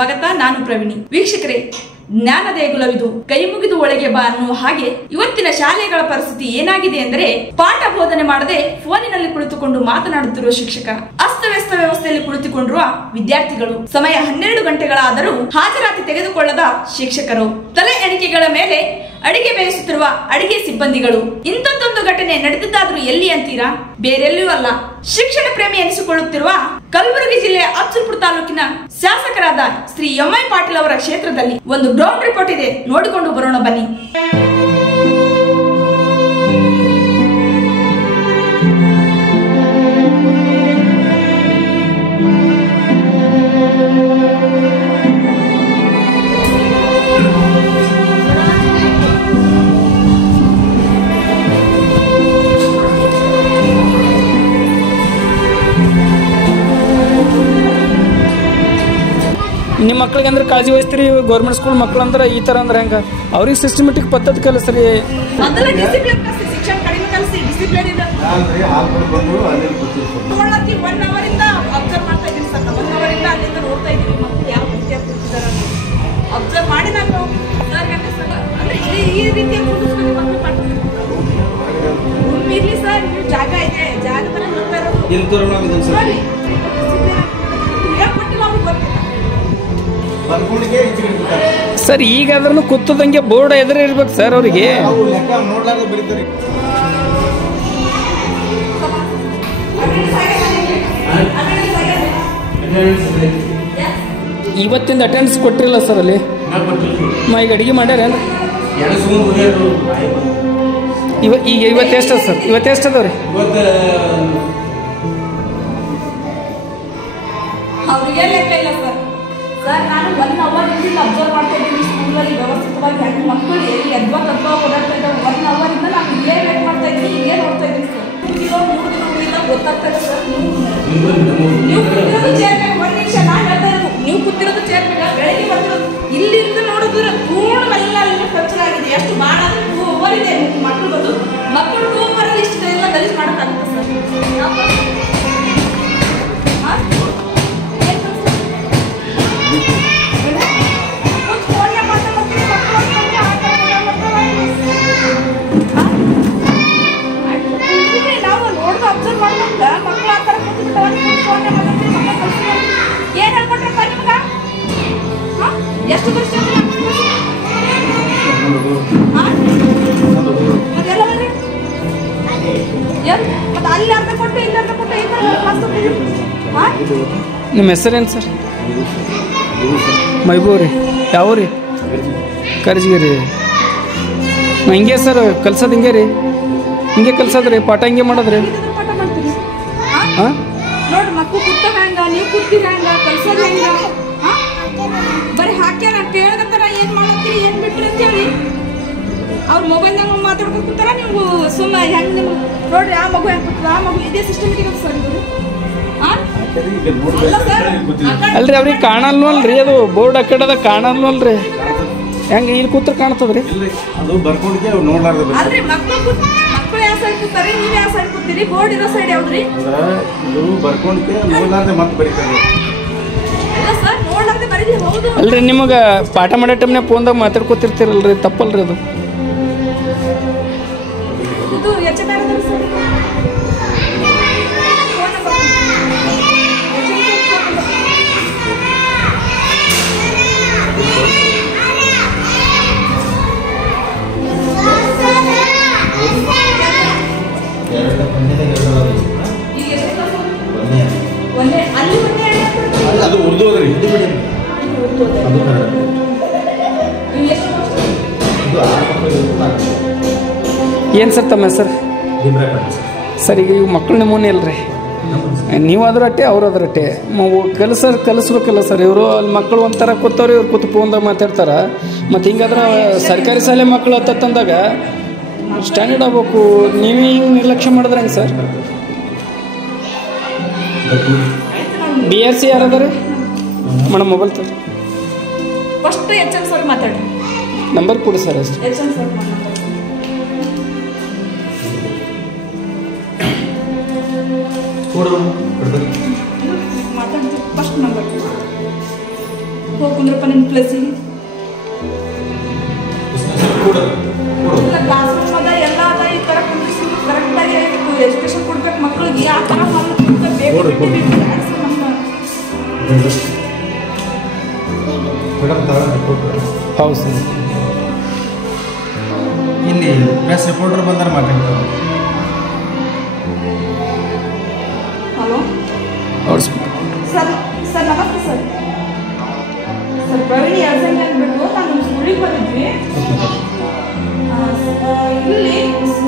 ಸ್ವಾಗತ. ನಾನು ಪ್ರವೀಣಿ. ವೀಕ್ಷಕರೇ, ಜ್ಞಾನ ದೇಗುಲವಿದು, ಕೈ ಮುಗಿದು ಒಳಗೆ ಬಾ ಅನ್ನುವ ಹಾಗೆ ಇವತ್ತಿನ ಶಾಲೆಗಳ ಪರಿಸ್ಥಿತಿ ಏನಾಗಿದೆ ಅಂದರೆ, ಪಾಠ ಬೋಧನೆ ಮಾಡದೆ ಫೋನಿನಲ್ಲಿ ಕುಳಿತುಕೊಂಡು ಮಾತನಾಡುತ್ತಿರುವ ಶಿಕ್ಷಕ, ಅಸ್ತವ್ಯಸ್ತ ವ್ಯವಸ್ಥೆಯಲ್ಲಿ ಕುಳಿತುಕೊಂಡಿರುವ ವಿದ್ಯಾರ್ಥಿಗಳು, ಸಮಯ 12 ಗಂಟೆಗಳಾದರೂ ಹಾಜರಾತಿ ತೆಗೆದುಕೊಳ್ಳದ ಶಿಕ್ಷಕರು, ತಲೆ ಎಣಿಕೆಗಳ ಮೇಲೆ ಅಡಿಗೆ ಬೇಯಿಸುತ್ತಿರುವ ಅಡಿಗೆ ಸಿಬ್ಬಂದಿಗಳು. ಇಂಥದ್ದೊಂದು ಘಟನೆ ನಡೆದಿದ್ದಾದ್ರೂ ಎಲ್ಲಿ ಅಂತೀರಾ? ಬೇರೆಲ್ಲಿಯೂ ಅಲ್ಲ, ಶಿಕ್ಷಣ ಪ್ರೇಮಿ ಎನಿಸಿಕೊಳ್ಳುತ್ತಿರುವ ಕಲಬುರಗಿ ಜಿಲ್ಲೆಯ ಅಫಜಲ್ಪುರ ತಾಲೂಕಿನ ಶಾಸಕರಾದ ಶ್ರೀ ಎಂ.ಐ. ಪಾಟೀಲ್ ಅವರ ಕ್ಷೇತ್ರದಲ್ಲಿ ಒಂದು ಗ್ರೌಂಡ್ ರಿಪೋರ್ಟ್ ಇದೆ, ನೋಡಿಕೊಂಡು ಬರೋಣ ಬನ್ನಿ. ನಿಮ್ಮ ಮಕ್ಳಿಗೆ ಅಂದ್ರೆ ಕಾಳಜಿ ವಹಿಸ್ತೀರಿ. ಗೌರ್ಮೆಂಟ್ ಸ್ಕೂಲ್ ಮಕ್ಳು ಅಂದ್ರೆ ಈ ಥರ ಅಂದ್ರೆ ಹೆಂಗೆ? ಅವ್ರಿಗೆ ಸಿಸ್ಟಮೆಟಿಕ್ ಪದ್ಧತಿ ಕಲಿಸ್ರಿ. ಜಾಗ ಇದೆ, ಸರ್ ಈಗಾದ್ರೂ ಕೂತದಂಗೆ ಬೋರ್ಡ್ ಎದುರು ಇರ್ಬೇಕು ಸರ್ ಅವ್ರಿಗೆ. ಇವತ್ತಿಂದ ಅಟೆಂಡೆನ್ಸ್ ಕೊಟ್ಟಿರಲ್ಲ ಸರ್ ಅಲ್ಲಿ. ಈಗ ಅಡಿಗೆ ಮಾಡ್ಯಾರ ಈಗ ಇವತ್ತು ಎಷ್ಟದ ಸರ್? ಇವತ್ತು ಎಷ್ಟದವ್ರಿ? ಅವ್ರಿಗೆ ಲೆಕ್ಕ ಇಲ್ಲ ಸರ್. ಸರ್, ನಾನು 1 ಅವರ್ ಇಂದ ಅಬ್ಸರ್ವ್ ಮಾಡ್ತಾ ಇದ್ದೀನಿ ಸ್ಕೂಲಲ್ಲಿ ವ್ಯವಸ್ಥಿತವಾಗಿ ಹೆಣ್ಣು ಮಕ್ಕಳು ಎಲ್ಲಿ ಎದ್ವಾ ಓಡಾಡ್ತಾ ಇದ್ದಾರೆ. 1 ಅವರ್ ಇಂದ ನಾನು ಇಲ್ಲೇ ವೇಟ್ ಮಾಡ್ತಾ ಇದ್ದೀನಿ, ಇಲ್ಲೇ ನೋಡ್ತಾ ಇದ್ದೀನಿ ಸರ್. 3 ದಿನದಿಂದ ಗೊತ್ತಾಗ್ತದೆ ಸರ್. ನೀವು ಕೂತಿರೋದು ಚೇರ್ ಮೇಲೆ, 1 ನಿಮಿಷ ನಾನು ಹೇಳ್ತಾ ಇರೋದು, ನೀವು ಕೂತಿರೋದು ಚೇರ್ ಮೇಲೆ, ಬೆಳಗ್ಗೆ ಬರ್ತಿರೋದು ಇಲ್ಲಿಂದ ನೋಡಿದ್ರೆ ಪೂರ್ಣವೆಲ್ಲ ಅಲ್ಲಿ ಖರ್ಚಾಗಿದೆ. ಎಷ್ಟು ಮಾಡಾದ್ರೆ 2 ಅವರ್ ಇದೆ ಮಕ್ಕಳು ಬಂದು. ಮಕ್ಕಳು 2 ಅವರಲ್ಲಿ ಇಷ್ಟು ಎಲ್ಲ ಗಲೀಜು ಮಾಡೋಕ್ಕಾಗುತ್ತೆ ಸರ್. ಏನ್ ಹೇಳ್ಕೊಟ್ರಪ್ಪ ನಿಮ್ಗ? ಎಷ್ಟು ವರ್ಷ ಮತ್ತೆ ಅಲ್ಲಿ ಅರ್ಧ ಕೊಟ್ಟು ಇಲ್ಲಿ ಅರ್ಧ ಕೊಟ್ಟು ಈ ತರ ನಿಮ್ಮ ಹೆಸರೇನು ಸರ್? ಮೈಬೂರಿ. ಯಾವ ರೀ? ಕರ್ಜಿಗಿರಿ. ಹಿಂಗೆ ಸರ್ ಕಲ್ಸೋದು ಹಿಂಗೆ ರೀ, ಹಿಂಗೆ ಕಲ್ಸೋದ್ರಿ, ಪಾಠ ಹಿಂಗೆ ಮಾಡೋದ್ರಿ. ಪಾಠ ಮಾಡ್ತೀರಿ? ನೋಡ್ರಿ, ಮಕ್ಕಳು ಕೂತಾಗ ಹಂಗ, ನೀವು ಕೂತೀರ ಹಂಗ, ಕಲ್ಸೋದು ಹೆಂಗ? ಬರೀ ಹಾಕ್ಯಾರ ಕೇಳಕತ್ತಾರ, ಏನ್ ಮಾಡತ್ತೀರಿ, ಏನ್ ಬಿಟ್ರಿ ಅಂತೇಳಿ ಅವ್ರ ಮೊಬೈಲ್ನಾಗ ಮಾತಾಡ್ಕೊಂಡು ಕೂತಾರ. ನೀವು ಸುಮ್ಮ ಹೆಂಗ್ ನಿಮ್ಗೆ ನೋಡ್ರಿ, ಆ ಮಗು ಹೆಂಗ್ ಕೂತದ, ಆ ಮಗು ಇದೇ ಸಿಸ್ಟಮೆಟಿಕ್ ಅಂತ ಸರ್ ಇದು. ಅಲ್ರಿ ಅವ್ರಿಗೆ ಕಾಣಲ್ವಲ್ರಿ, ಅದು ಬೋರ್ಡ್ ಆ ಕಡೆದ ಕಾಣಲ್ವಲ್ರಿ. ಹೆಂಗೆ ಇಲ್ಲಿ ಕೂತ್ರ ಕಾಣ್ತದ್ರಿ? ಅದು ಬರ್ಕೊಂಡ್ಗೆ ನೋಡ್ಲಾರ್ದ ಅಲ್ರಿ, ಮಕ್ಕಳು ಯಾವ ಸೈಡ್ ಕೂತಾರೆ, ನೀವು ಯಾವ ಸೈಡ್ ಕೂತೀರಿ? ಬೋರ್ಡ್ ಇರೋ ಸೈಡ್ ಯಾವ್ದ್ರಿ? ಇದು ಬರ್ಕೊಂಡ್ಗೆ ನೋಡ್ಲಾರ್ದೆ ಮತ್ತೆ ಬರೀತಾರೆ. ಸರ್, ನೋಡ್ಲಾರ್ದೆ ಬರೀರಿ. ಹೌದು ಅಲ್ರಿ, ನಿಮಗೆ ಪಾಠ ಮಾಡೋ ಟೈಮ್ನಾಗ ಫೋನ್ದಾಗ ಮಾತಾಡ್ಕೊತಿರ್ತೀರಲ್ರಿ, ತಪ್ಪಲ್ರಿ ಅದು? ಇದು ಎಚ್ ಎಮ್ ಆರ್ ಸರ್. ಅದು ಉರ್ದು ಅದ್ರಿ, ಹಿಂದಿ ಮೀಡಿಯಂ. ಏನು ಸರ್ ತಮ್ಮ ಹೆಸರು? ಸರ್, ಈಗ ಇವು ಮಕ್ಕಳು ನಿಮ್ಮನೆ ಇಲ್ರಿ, ನೀವಾದ್ರೂ ಅಟ್ಟೆ ಅವ್ರಾದ್ರೂ ಅಟ್ಟೆ ಕಲಿಸ್ಬೇಕಲ್ಲ ಸರ್. ಇವರು ಅಲ್ಲಿ ಮಕ್ಕಳು ಒಂಥರ ಕೂತವ್ರಿ, ಇವ್ರು ಕೂತು ಫೋನ್ದಾಗ ಮಾತಾಡ್ತಾರ. ಮತ್ತು ಹಿಂಗಾದ್ರೆ ಸರ್ಕಾರಿ ಶಾಲೆ ಮಕ್ಕಳು ಹತ್ತಂದಾಗ ಸ್ಟ್ಯಾಂಡರ್ಡ್ ಆಗ್ಬೇಕು. ನೀವು ಹಿಂಗೆ ನಿರ್ಲಕ್ಷ್ಯ ಮಾಡಿದ್ರೆ ಹೆಂಗೆ ಸರ್? BRC ಯಾರದ ರೀ ಮೇಡಮ್? ಮೊಬೈಲ್ ತೋರಿ. ಫಸ್ಟ್ ಎಚ್ ಎಂ ಸರ್ ಮಾತಾಡ್ರಿ, ನಂಬರ್ ಕೊಡಿ ಸರ್. ಅಷ್ಟು ಎಚ್ ಎಂ ಸರ್ ಮಾತಾಡ್ರಿ. ಕೊಡು, ಮಾತಾಡ್ತೀವಿ. ಫಸ್ಟ್ ನಂಬರ್ ಹೋಗ್ಕೊಂಡ್ರಪ್ಪ ನಿಮ್ಮ ಪ್ಲೇಸಿಗೆ ಕ್ಲಾಸ್ ರೂಮ್ ಅದ ಎಲ್ಲ ಅದ ಈ ಥರ ಕುಂದಿಸಿ ಕರೆಕ್ಟಾಗಿ ಎಜುಕೇಶನ್ ಕೊಡ್ಬೇಕು ಮಕ್ಕಳಿಗೆ ಆ ಥರ ಹೌದು ಸರ್. ಇಲ್ಲಿ ಪ್ರೆಸ್ ರಿಪೋರ್ಟರ್ ಬಂದಾರ ಮಾತಾಡ್ತಾರೆ. ಹಲೋ ಅವ್ರ ಸರ್ ಸರ್ ನಮಸ್ತೆ ಸರ್. ಸರ್ ಪ್ರವೀಣಿ ಅರ್ಜೆಂಟ್ ಅಂದ್ಬಿಟ್ಟು ನಾನು ಸ್ಕೂಲಿಗೆ ಬಂದಿದ್ವಿ. ಇಲ್ಲಿ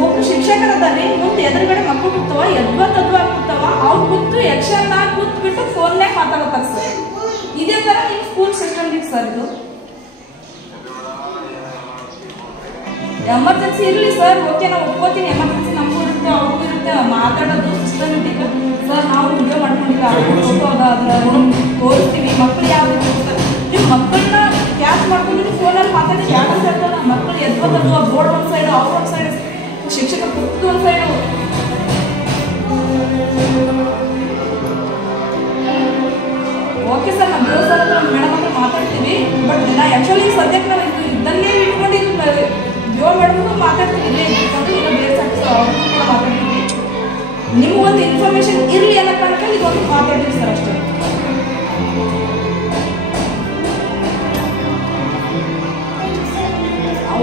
ಒಬ್ಬರು ಶಿಕ್ಷಕರದಾರೆ, ಮುಂದೆ ಎದುರುಗಡೆ ಮಕ್ಕಳು ಕೂತವ ಎದ್ವಾ ಕೂತವ ಅವ್ರು ಕೂತು ಯಕ್ಷನ ಕೂತ್ಬಿಟ್ಟು ಫೋನ್ಯಾಗ ಮಾತಾಡ್ತಾರೆ ಸರ್. ಇದೇ ಥರ ನಿಮ್ಮ ಸ್ಕೂಲ್ ಸಿಸ್ಟಮ್ ಇದೆ ಸರ್. ಇದು ಎಮರ್ಜೆನ್ಸಿ ಇರಲಿ ಸರ್, ಓಕೆ ನಾವು ಒಪ್ಕೋತೀನಿ. ಎಮರ್ಜೆನ್ಸಿ ನಮಗೂ ಇರುತ್ತೆ ಅವ್ರಿಗೂ ಇರುತ್ತೆ, ಮಾತಾಡೋದು ಸಿಸ್ಟಮೆಟಿಕ್ ಸರ್. ನಾವು ವಿಡಿಯೋ ಮಾಡ್ಕೊಂಡಿಲ್ಲ ತೋರಿಸ್ತೀವಿ. ಮಕ್ಕಳು ಯಾವ ರೀತಿ ಇರ್ತಾರೆ, ನೀವು ಮಕ್ಕಳನ್ನ ಕ್ಯಾಚ್ ಮಾಡ್ಕೊಂಡು ಫೋನಲ್ಲಿ ಮಾತಾಡಿ ಯಾರು ಹೇಳ್ತಾರ. ಮಕ್ಕಳು ಎದ್ಬೋದು ಬೋರ್ಡ್ ಒಂದು ಸೈಡ್, ಅವ್ರು ಒಂದು ಸೈಡ್, ಶಿಕ್ಷಕ ಕೂತು ಒಂದು ಸೈಡು. ಓಕೆ ಸರ್, ನಾವು ದೇವ್ ಸರ್ ಮೇಡಮ್ ಹತ್ರ ಮಾತಾಡ್ತೀವಿ. ಬಟ್ ಆ್ಯಕ್ಚುಲಿ ಸದ್ಯಕ್ಕೆ ನಾವು ಇದ್ದಂಗೆ ಇಟ್ಕೊಂಡಿದ್ದು ಜೋರ್ ಮಾಡಿದ್ರು ಮಾತಾಡ್ತೀವಿ. ಇಲ್ಲೇ ಇಟ್ಕೊಂಡು ಇಲ್ಲ ಬೇರೆ ಸರ್ ಅವ್ರಿಗೂ ಕೂಡ ಮಾತಾಡ್ತೀವಿ. ನಿಮಗೊಂದು ಇನ್ಫಾರ್ಮೇಶನ್ ಇರಲಿ ಅನ್ನೋ ಕಾರಣಕ್ಕೆ ಇದೊಂದು ಮಾತಾಡ್ತೀವಿ ಸರ್ ಅಷ್ಟೇ.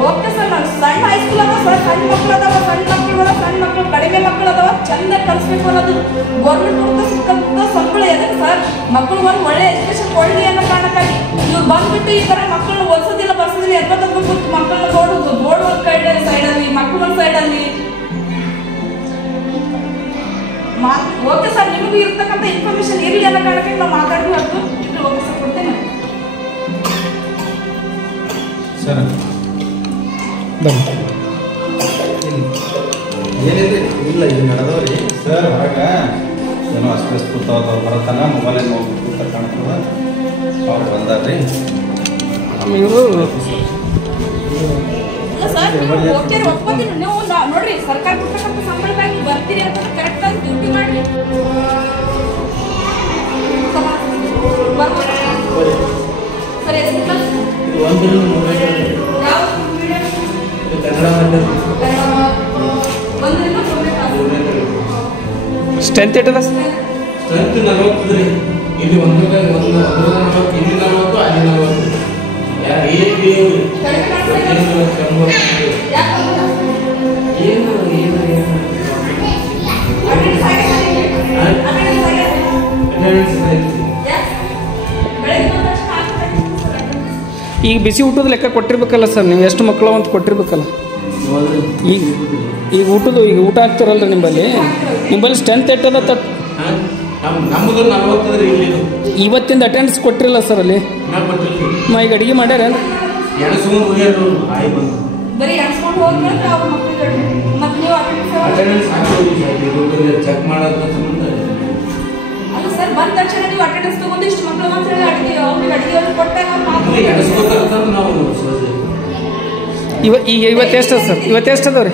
ಓಕೆ ಸರ್, ನಾನು ಸಣ್ಣ ಹೈಸ್ಕೂಲ್ ಅದಾವ ಸರ್, ಸಣ್ಣ ಮಕ್ಕಳು ಅದಾವ, ಸಣ್ಣ ಮಕ್ಕಳು ಕಡಿಮೆ ಮಕ್ಕಳು ಅದಾವ, ಚಂದ ಕಲಿಸ್ಬೇಕು ಅನ್ನೋದು ಗೌರ್ಮೆಂಟ್ ಹುಡುಗ ಸಿಕ್ಕಂತ ಸಂಬಳ ಎದಕ್ಕೆ ಸರ್? ಮಕ್ಕಳು ಒಂದು ಒಳ್ಳೆ ಎಜುಕೇಶನ್ ಕೊಡಲಿ ಅನ್ನೋ ಕಾರಣಕ್ಕಾಗಿ ಇವ್ರು ಬಂದ್ಬಿಟ್ಟು ಈ ಥರ ಮಕ್ಕಳನ್ನ ಓದಿಸೋದಿಲ್ಲ ಬರ್ಸೋದಿಲ್ಲ ಎದ್ಬತ್ತು ಕೂತು ಮಕ್ಕಳನ್ನ ನೋಡೋದು. ಬೋರ್ಡ್ ಒಂದು ಸೈಡಲ್ಲಿ, ಮಕ್ಕಳು ಒಂದು ಸೈಡಲ್ಲಿ ಓಕೆ ಸರ್, ನಿಮಗೂ ಇರ್ತಕ್ಕಂಥ ಇನ್ಫಾರ್ಮೇಶನ್ ಇರಲಿ ಅನ್ನೋ ಕಾರಣಕ್ಕೆ ನಾವು ಮಾತಾಡಬೇಕು. ಓಕೆ ಸರ್, ಕೊಡ್ತೇನೆ ಸರ್. ಬನ್ನಿ. ಏನಿದೆ ಇಲ್ಲ ಇದು ನಡೆದವ್ರಿ ಸರ್. ಹೊರಗೆ ಏನೋ ಅಷ್ಟು ಕೂತಾವ ಬರತ್ತಾನ ಮೊಬೈಲ್ ನೋಡ್ಬಿಟ್ಟು ಕಾಣ್ತದ. ಅವ್ರು ಬಂದಾರ್ರಿ. ಇವರು ಓಕೆ ಒಪ್ಕೋತೀನಿ. ನೀವು ನೋಡ್ರಿ, ಸರ್ಕಾರ ಕೊಡ್ತಕ್ಕಂಥ ಸಂಬಳಕ್ಕಾಗಿ ಬರ್ತೀರಿ ಅಂತ ಕರೆಕ್ಟಾಗಿ ಡ್ಯೂಟಿ ಮಾಡ್ರಿ. ಸರಿ ಸ್ಟ್ರೆಂತ್ ಇಟ್ಟದ ಸ್ಟ್ರೆಂತ್ 40 ರೀ. ಇಲ್ಲಿ ಒಂದು 40, ಇಲ್ಲಿ 40, ಅಲ್ಲಿ 40. ಈಗ ಬಿಸಿ ಊಟದ ಲೆಕ್ಕ ಕೊಟ್ಟಿರ್ಬೇಕಲ್ಲ ಸರ್, ನೀವು ಎಷ್ಟು ಮಕ್ಕಳು ಅಂತ ಕೊಟ್ಟಿರ್ಬೇಕಲ್ಲ. ಈಗ ಊಟದ್ದು ಈಗ ಊಟ ಹಾಕ್ತಿರಲ್ರಿ ನಿಮ್ಮಲ್ಲಿ ಸ್ಟ್ರೆಂತ್ ಎಟ್ಟದ ತಟ್ ನಮ್ಮದು 40 ರೀ. ಇಲ್ಲಿ ಇವತ್ತಿಂದ ಅಟೆಂಡೆನ್ಸ್ ಕೊಟ್ಟಿರಲ್ಲ ಸರ್ ಅಲ್ಲಿ. ಈಗ ಅಡುಗೆ ಮಾಡ್ಯಾರ ಚೆಕ್ ಮಾಡೋದ್ರ ಸರ್. ಬಂದ ತಕ್ಷಣ ನೀವು ಅಟೆಂಡೆನ್ಸ್ ತಗೊಂಡು ಇಷ್ಟು ಮಕ್ಕಳು ಮಾತ್ರ ಅಡುಗೆ ಕೊಟ್ಟಾಗ ಈಗ ಇವತ್ತೆಷ್ಟು ಸರ್? ಇವತ್ತೆಷ್ಟು ಅದಾವ್ರಿ?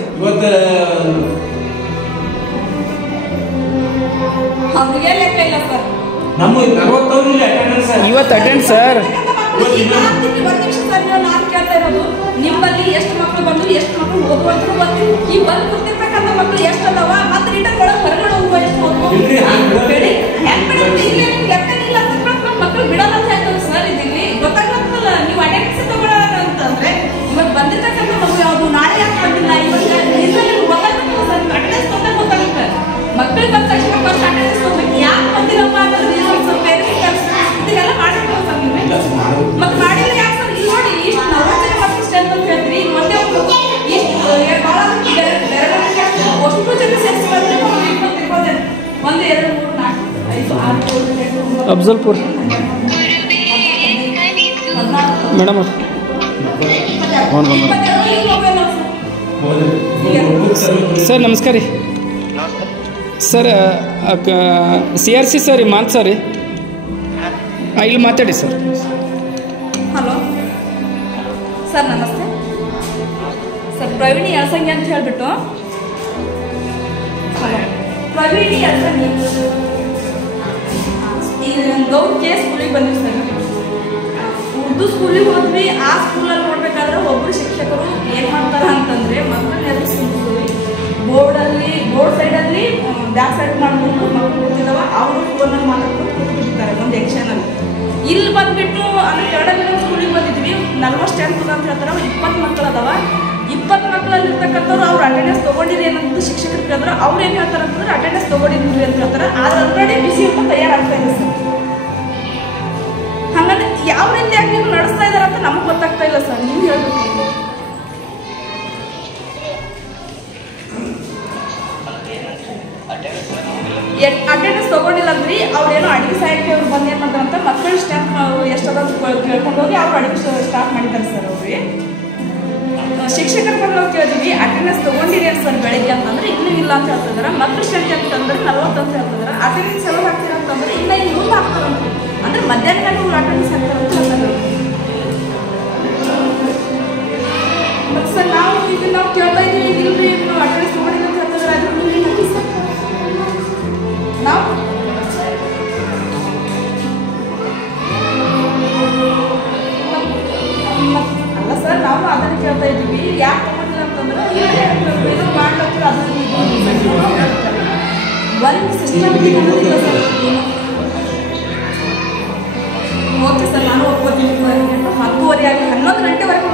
ಇವತ್ತು ಅಟೆಂಡೆನ್ಸ್ ಸರ್. ನಾನು ಕೇಳ್ತಾ ಇರೋದು, ನಿಮ್ಮಲ್ಲಿ ಎಷ್ಟು ಮಕ್ಕಳು ಬಂದು ಎಷ್ಟು ಮಕ್ಕಳು ಓದುವಂತ ಬಂದು ಈ ಬಂದು ಕೂತಿರ್ತಕ್ಕಂಥ ಮಕ್ಕಳು ಎಷ್ಟು ಅದಾವ, ಮತ್ತೆ ರಿಟರ್ನ್ ಒಳಗೆ ಹೊರಗಡೆ ಹೋಗುವ ಎಷ್ಟು ಮಕ್ಕಳು ಬಿಡೋಲ್ಲ ಅಂತ ಹೇಳ್ತಾರೆ ಸರ್. ಇಲ್ಲಿ ಗೊತ್ತಾಗತ್ತಲ್ಲ, ನೀವು ಅಟೆಂಡೆನ್ಸ್ ತಗೊಳ್ಳೋಣ ಅಂತಂದ್ರೆ ಇವತ್ತು ಬಂದಿರ್ತಕ್ಕಂಥ ಮಗು ಯಾವುದು ನಾಳೆ ಯಾಕೆ ಬಂದಿಲ್ಲ, ಇವಾಗ ಗೊತ್ತಾಗ್ತಲ್ಲ ಸರ್. ಅಟೆಂಡೆನ್ಸ್ ತೊಂದರೆ ಗೊತ್ತಾಗುತ್ತೆ. ಮಕ್ಕಳಿಗೆ ಬಂದ ತಕ್ಷಣ ಫಸ್ಟ್ ಅಟೆಂಡೆನ್ಸ್ ತೊಗೊಬೇಕು. ಯಾಕೆ ಬಂದಿರಪ್ಪ ಅಂತಂದ್ರೆ ಇದೆಲ್ಲ ಮಾಡಿರ್ತಾರೆ ಸರ್. ನೀವು ಮತ್ತೆ ಮಾಡಿಲ್ಲ ಯಾಕೆ ಸರ್? ಇಲ್ಲಿ ನೋಡಿ, ಇಷ್ಟು 40 ಜನ ಮಕ್ಕಳು ಸ್ಟ್ರೆಂತ್ ಅಂತ ಹೇಳ್ತೀರಿ. ಒಂದೇ ಇಷ್ಟು ಭಾಳ ಅಷ್ಟು ಜನ ಸೇರಿಸಿ ಬಂದರೆ 20 1 2 3 4 5 6 7 8 ಅಫ್ಜಲ್ಪುರ್ ಮೇಡಮ್ ಸರ್. ನಮಸ್ಕಾರ ರೀ ಸರ್. CRC ಸರ್ ರೀ, ಮಾತ್ ಸರ್ ರೀ. ಇಲ್ಲಿ ಮಾತಾಡಿ ಸರ್. ಹಲೋ ಸರ್, ನಮಸ್ತೆ ಸರ್. ಪ್ರವೀಣಿ ಅಳಸಂಗಿ ಅಂತ ಹೇಳ್ಬಿಟ್ಟು. ಹಲೋ, ಪ್ರವೀಣಿ ಅಳಸಂಗಿ ಗೌರ್ ಕೆ ಸ್ಕೂಲಿಗೆ ಬಂದಿವಿ ಸರ್. ಉರ್ದು ಸ್ಕೂಲಿಗೆ ಹೋದ್ವಿ. ಆ ಸ್ಕೂಲಲ್ಲಿ ನೋಡ್ಬೇಕಾದ್ರೆ ಒಬ್ರು ಶಿಕ್ಷಕರು ಏನ್ ಮಾಡ್ತಾರ ಅಂತಂದ್ರೆ ಮಕ್ಕಳನ್ನ ಬೋರ್ಡ್ ಸೈಡಲ್ಲಿ ಬ್ಯಾಕ್ ಸೈಡ್ ಮಾಡ್ಕೊಂಡು ಮಕ್ಕಳು ಕೂತಿದಾವ, ಅವರು ಫೋನಲ್ಲಿ ಮಾತಾಡ್ಕೊಂಡು ಕೂತ್ಬಿಟ್ಟಿರ್ತಾರೆ ಒಂದು ಎಕ್ಷನಲ್ಲಿ. ಇಲ್ಲಿ ಬಂದ್ಬಿಟ್ಟು ಅಂದ್ರೆ ಕನ್ನಡ ಮೀಡಿಯಂ ಸ್ಕೂಲಿಗೆ ಬಂದಿದ್ವಿ. 40 ಸ್ಟ್ಯಾಂಡ್ ಅಂತ ಹೇಳ್ತಾರ, 20 ಮಕ್ಕಳು ಅದಾವ. 20 ಮಕ್ಕಳಲ್ಲಿ ಇರ್ತಕ್ಕಂಥವ್ರು ಅವ್ರು ಅಟೆಂಡೆನ್ಸ್ ತಗೊಂಡಿರಿ ಅನ್ನೋದು ಶಿಕ್ಷಕರು ಕೇಳಿದ್ರೆ ಅವ್ರು ಏನ್ ಹೇಳ್ತಾರ ಅಂತಂದ್ರೆ ಅಟೆಂಡೆನ್ಸ್ ತಗೊಂಡಿದ್ರಿ ಅಂತ ಹೇಳ್ತಾರೆ. ಆದ್ರೆ ಆಲ್ರೆಡಿ ಬಿಸಿ ಊಟ ತಯಾರಾಗ್ತಾ ಇದೆ ಸರ್. ಹಂಗಂದ್ರೆ ಯಾವ ರೀತಿಯಾಗಿ ನೀವು ನಡೆಸ್ತಾ ಇದಾರ ಅಂತ ನಮ್ಗೆ ಗೊತ್ತಾಗ್ತಾ ಇಲ್ಲ ಸರ್. ನೀವು ಹೇಳ್ಬೇಕು. ಅಟೆಂಡೆನ್ಸ್ ತಗೊಂಡಿಲ್ಲ ಅಂದ್ರಿ ಅವ್ರೇನೋ ಅಡಿಗೆ ಸಹಾಯಕ್ಕೆ ಅವ್ರು ಬಂದು ಏನ್ ಮಾಡ್ತಾರಂತ ಮಕ್ಕಳು ಸ್ಟಾಫ್ ಎಷ್ಟದ ಕೇಳ್ಕೊಂಡು ಹೋಗಿ ಅವ್ರು ಅಡಿಗೆ ಸ್ಟಾರ್ಟ್ ಮಾಡಿದ್ದಾರೆ ಸರ್. ಅವ್ರಿಗೆ ಶಿಕ್ಷಕರ ಬಗ್ಗೆ ನಾವು ಕೇಳಿದ್ವಿ ಅಟೆಂಡೆನ್ಸ್ ತಗೊಂಡಿರಿ ಸರ್ ಬೆಳಗ್ಗೆ ಅಂತಂದ್ರೆ ಇನ್ನೂ ಇಲ್ಲ ಅಂತ ಹೇಳ್ತಿದಾರೆ. ಮಕ್ಕಳು ಸ್ಟ್ರೆಂತ್ ಅಂತಂದ್ರೆ 40 ಅಂತ ಹೇಳ್ತಿದಾರೆ. ಅಟೆಂಡೆನ್ಸ್ ಎಲ್ಲ ಹಾಕ್ತೀರ ಅಂತಂದ್ರೆ ಇಲ್ಲ ಇನ್ನು ಮುಂದೆ ಹಾಕ್ತಾರಂತ ಅಂದ್ರೆ ಮಧ್ಯಾಹ್ನ ಅಟೆಂಡೆನ್ಸ್ ಹಾಕ್ತಾರಂತ ಹೇಳ್ತಾರೆ. ಮತ್ತೆ ಸರ್ ನಾವು ಈಗ ನಾವು ಕೇಳ್ತಾ ಇದೀವಿ ಇಲ್ರಿ ನೀವು ಅಟೆಂಡೆನ್ಸ್ ತಗೊಂಡಿರಿ ಅಂತ ಹೇಳ್ತಿದಾರೆ. ಅದ್ರ ನೀವು ಸರ್ ನಾವು ಅಲ್ಲ ಸರ್ ನಾವು ಅದನ್ನ ಕೇಳ್ತಾ ಇದ್ದೀವಿ. ಯಾಕೆ ತಗೊಂಡಿಲ್ಲ ಅಂತಂದ್ರೆ ಏನೋ ಮಾಡ್ಲತ್ತರ ಅದನ್ನ ಒಂದು ಸಿಸ್ಟಮ್ ಇಲ್ಲ ಸರ್. ಓಕೆ ಸರ್ ನಾನು ಒಪ್ಕೋತೀನಿ. 10:30 ಆಗಿ 11 ಗಂಟೆವರೆಗೂ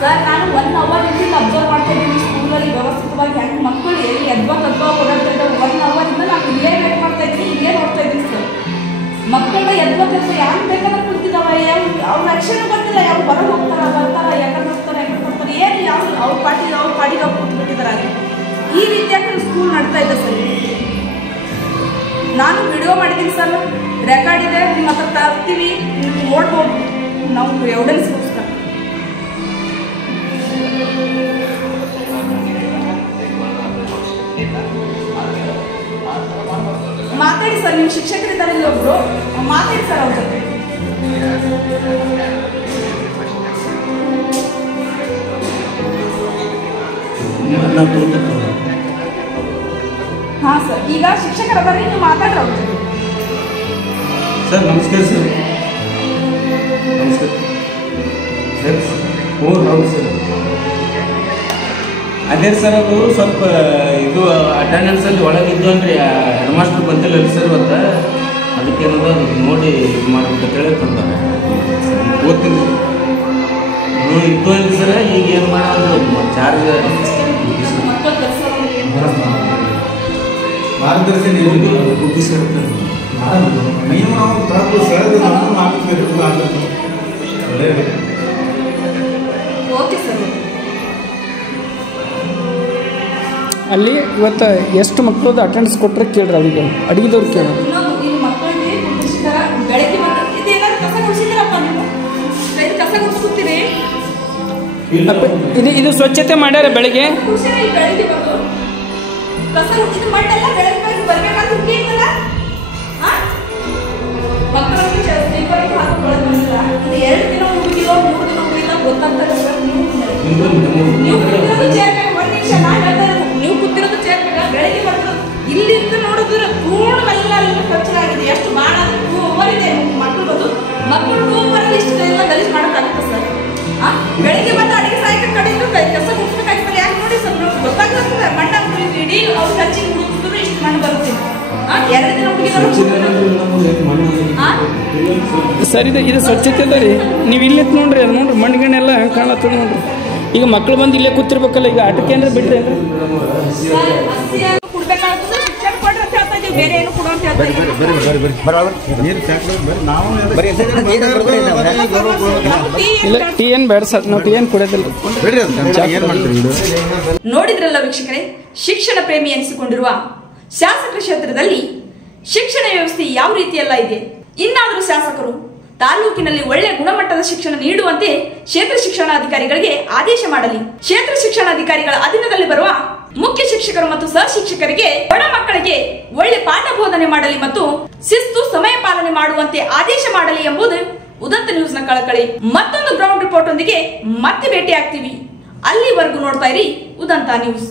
ಸರ್ ನಾನು 1 ಅವರ್ ಇಂದ ಅಬ್ಸರ್ವ್ ಮಾಡ್ತಾ ಇದ್ದೀನಿ ಸ್ಕೂಲಲ್ಲಿ ವ್ಯವಸ್ಥಿತವಾಗಿ ಹೆಂಗೆ ಮಕ್ಕಳು ಎಲ್ಲಿ ಎದ್ವಾ ಓಡಾಡ್ತಾ ಇದ್ದಾರೆ. 1 ಅವರಿಂದ ನಾನು ಇಲ್ಲೇ ವೇಟ್ ಮಾಡ್ತಾ ಇದ್ದೀನಿ, ಇಲ್ಲೇ ನೋಡ್ತಾ ಇದ್ದೀನಿ ಸರ್. ಮಕ್ಕಳ ಎದ್ವಾ ಯಾರು ಬೇಕಾದ್ರೆ ಕೂತಿದ್ದಾವೆ, ಅವ್ರ ರಕ್ಷಣೆ ಗೊತ್ತಿಲ್ಲ, ಯಾವ ಹೊರಗೆ ಹೋಗ್ತಾರ ಬರ್ತಾರ, ಯಾಕಂದ್ರೆ ಹೋಗ್ತಾರೆ ಯಾಕಂದ್ರೆ ಬರ್ತಾರೆ, ಏನು ಯಾವ ಅವ್ರ ಪಾಡಿಗೆ ಅವ್ರು ಕೂತ್ಬಿಟ್ಟಿದ್ದಾರೆ. ಈ ರೀತಿಯಾಗಿ ಸ್ಕೂಲ್ ನಡ್ತಾ ಇದೆ ಸರ್. ನಾನು ವಿಡಿಯೋ ಮಾಡಿದ್ದೀನಿ ಸರ್, ರೆಕಾರ್ಡ್ ಇದೆ, ನಿಮ್ಮ ಹತ್ರ ತರ್ತೀವಿ, ನೋಡ್ಬೋದು ನಾವು ಎವಿಡೆನ್ಸ್ಗೋಸ್ಕರ. ಮಾತಾಡಿ ಸರ್, ನಿಮ್ಮ ಶಿಕ್ಷಕರಿದ್ದಾರೆ ಇಲ್ಲಿ ಒಬ್ರು, ಮಾತಾಡಿ ಸರ್ ಅವ್ರ ಜೊತೆ. ಹಾ ಸರ್, ಈಗ ಶಿಕ್ಷಕರ ಬರ್ರಿ, ನೀವು ಮಾತಾಡ್ರಿ ಅವ್ರ ಜೊತೆ. ಸರ್ ನಮಸ್ಕಾರ ಸರ್. ನಮಸ್ಕಾರ ಸರ್. ಹೌದು ಸರ್. ಅದೇ ಸರ್ ಅದು ಸ್ವಲ್ಪ ಇದು ಅಟೆಂಡೆನ್ಸಲ್ಲಿ ಒಳಗಿದ್ದು ಅಂದ್ರೆ ಹೆಡ್ ಮಾಸ್ಟರ್ ಬಂದಿಲ್ಲ ಸರ್ ಇವತ್ತು. ಅದಕ್ಕೇನದ ಅದು ನೋಡಿ ಇದು ಮಾಡ್ಬೇಕಂತ ಹೇಳಿ ತಂದಾರೆ. ಓದ್ತೀನಿ ಇದ್ದು ಅಂದ್ರಿ ಸರ್. ಈಗ ಏನು ಮಾಡೋದು ಚಾರ್ಜ್ ಮಾರ್ಗದರ್ಶನ ಬುದ್ಧಿ ಸರ್. ನೀವು ನಾವು ಓಕೆ ಸರ್. ಅಲ್ಲಿ ಇವತ್ತು ಎಷ್ಟು ಮಕ್ಕಳದ್ದು ಅಟೆಂಡೆನ್ಸ್ ಕೊಟ್ಟರೆ ಕೇಳ್ರಿ, ಅವ್ರಿಗೆ ಅಡಿಗೆದವ್ರು ಕೇಳಿ. ಇನ್ನೊಂದು ಈ ಮಕ್ಕಳಿಗೆ ಗುರುತಿಸಿದಾರ ಬೆಳಗ್ಗೆ ಇದೇನಾದ್ರು ಕಸ ಗುಡಿಸಿದಾರಪ್ಪ ನೀವು? ಕಸ ಗುಡಿಸ್ಕೊತೀರಿ? ಇದು ಸ್ವಚ್ಛತೆ ಮಾಡ್ಯಾರ ಬೆಳಿಗ್ಗೆ. ಬೆಳಿಗ್ಗೆ ಬಂದು ಕಸ ಗುಡಿಸಿದ ಮಟ್ಟೆಲ್ಲ ಬೆಳಗ್ಗೆ ಬರ್ಬೇಕಾದ್ರೆ ಹುಡುಗಿಲ್ಲ ಮಕ್ಕಳನ್ನು ಸ್ಲೀಪರ್ ಹಾಕೊಂಡು ಬಂದಿಲ್ಲ. ಇದು 2 ದಿನ ಹುಡುಗಿರೋ 3 ದಿನ ಹುಡುಗಿಲ್ಲ ಗೊತ್ತಾಗ್ತದೆ ಸರ್. ನೀವು ಕೂತಿರೋದು ಚೇರ್ ಮೇಲೆ 1 ನಿಮಿಷ ನಾನು ಹೇಳ್ತಾ ಇರೋದು, ನೀವು ಕೂತಿರೋದು ಚೇರ್ ಮೇಲೆ ಬೆಳಗ್ಗೆ ಬರ್ತಿರೋದು ಇಲ್ಲಿಂದ ನೋಡಿದ್ರೆ ಪೂರ್ಣವೆಲ್ಲ ಅಲ್ಲಿ ಖರ್ಚಾಗಿದೆ. ಎಷ್ಟು ಬಾಣ 2 ಅವರ್ ಇದೆ ಮಕ್ಕಳು ಬಂದು ಮಕ್ಕಳು 2 ಅವರಲ್ಲಿ ಇಷ್ಟು ಎಲ್ಲ ಗಲೀಜು ಮಾಡೋಕ್ಕಾಗುತ್ತೆ ಸರ್. ಬೆಳಿಗ್ಗೆ ಬಂದು ಅಡಿಗೆ ಸಹಾಯಕ ಕಡೆಯಿಂದ ಕೆಲಸ ಮುಗಿಸ್ಬೇಕಾಗ್ತದೆ. ಯಾಕೆ ನೋಡಿ ಸರ್, ನಾವು ಗೊತ್ತಾಗ್ತದೆ ಮಣ್ಣ ಇಡೀ ಅವ್ರು ಹಚ್ಚಿ ಹುಡುಕಿದ್ರು ಇಷ್ಟು ಮಣ್ಣು ಬರುತ್ತೆ. 2 ದಿನ ಹುಡುಗಿದ್ರು ಸರ್. ಇದು ಸ್ವಚ್ಛತೆ ಅದ ರೀ. ನೀವು ಇಲ್ಲೇ ನೋಡ್ರಿ, ಅದು ನೋಡ್ರಿ ಮಣ್ಣಿಗೆಲ್ಲ ಹೆಂಗೆ ಕಾಣತ್ತದ ನೋಡ್ರಿ. ಈಗ ಮಕ್ಳು ಬಂದು ಇಲ್ಲೇ ಕೂತಿರ್ಬೇಕಲ್ಲ. ಈಗ ಆಟಕ್ಕೆ ಏನಾರ ಬಿಟ್ರಿ ಕೊಡ್ಬೇಕಾಗ್ತದೆ. ಶಿಕ್ಷಣ ಕೊಡ್ರಿ ಅಂತ ಹೇಳ್ತಾ ಇದೀವಿ, ಬೇರೆ ಏನು ಕೊಡು ಅಂತ ಹೇಳ್ತಾ ಇದೀವಿ. ಇಲ್ಲ ಟೀ ಏನು ಬೇಡ ಸರ್, ನಾವು ಟೀ ಏನು ಕುಡಿಯೋದಿಲ್ಲ. ನೋಡಿದ್ರಲ್ಲ ವೀಕ್ಷಕರೇ, ಶಿಕ್ಷಣ ಪ್ರೇಮಿ ಎನಿಸಿಕೊಂಡಿರುವ ಶಾಸಕರ ಕ್ಷೇತ್ರದಲ್ಲಿ ಶಿಕ್ಷಣ ವ್ಯವಸ್ಥೆ ಯಾವ ರೀತಿಯೆಲ್ಲ ಇದೆ. ಇನ್ನಾದರೂ ಶಾಸಕರು ತಾಲೂಕಿನಲ್ಲಿ ಒಳ್ಳೆ ಗುಣಮಟ್ಟದ ಶಿಕ್ಷಣ ನೀಡುವಂತೆ ಕ್ಷೇತ್ರ ಶಿಕ್ಷಣಾಧಿಕಾರಿಗಳಿಗೆ ಆದೇಶ ಮಾಡಲಿ. ಕ್ಷೇತ್ರ ಶಿಕ್ಷಣಾಧಿಕಾರಿಗಳ ಅಧೀನದಲ್ಲಿ ಬರುವ ಮುಖ್ಯ ಶಿಕ್ಷಕರು ಮತ್ತು ಸಹ ಶಿಕ್ಷಕರಿಗೆ ಬಡ ಮಕ್ಕಳಿಗೆ ಒಳ್ಳೆ ಪಾಠ ಬೋಧನೆ ಮಾಡಲಿ ಮತ್ತು ಶಿಸ್ತು ಸಮಯ ಪಾಲನೆ ಮಾಡುವಂತೆ ಆದೇಶ ಮಾಡಲಿ ಎಂಬುದು ಉದಂತ ನ್ಯೂಸ್ನ ಕಳಕಳಿ. ಮತ್ತೊಂದು ಗ್ರೌಂಡ್ ರಿಪೋರ್ಟ್ ಒಂದಿಗೆ ಮತ್ತೆ ಭೇಟಿ ಆಗ್ತೀವಿ. ಅಲ್ಲಿವರೆಗೂ ನೋಡ್ತಾ ಇರಿ ಉದಂತ ನ್ಯೂಸ್.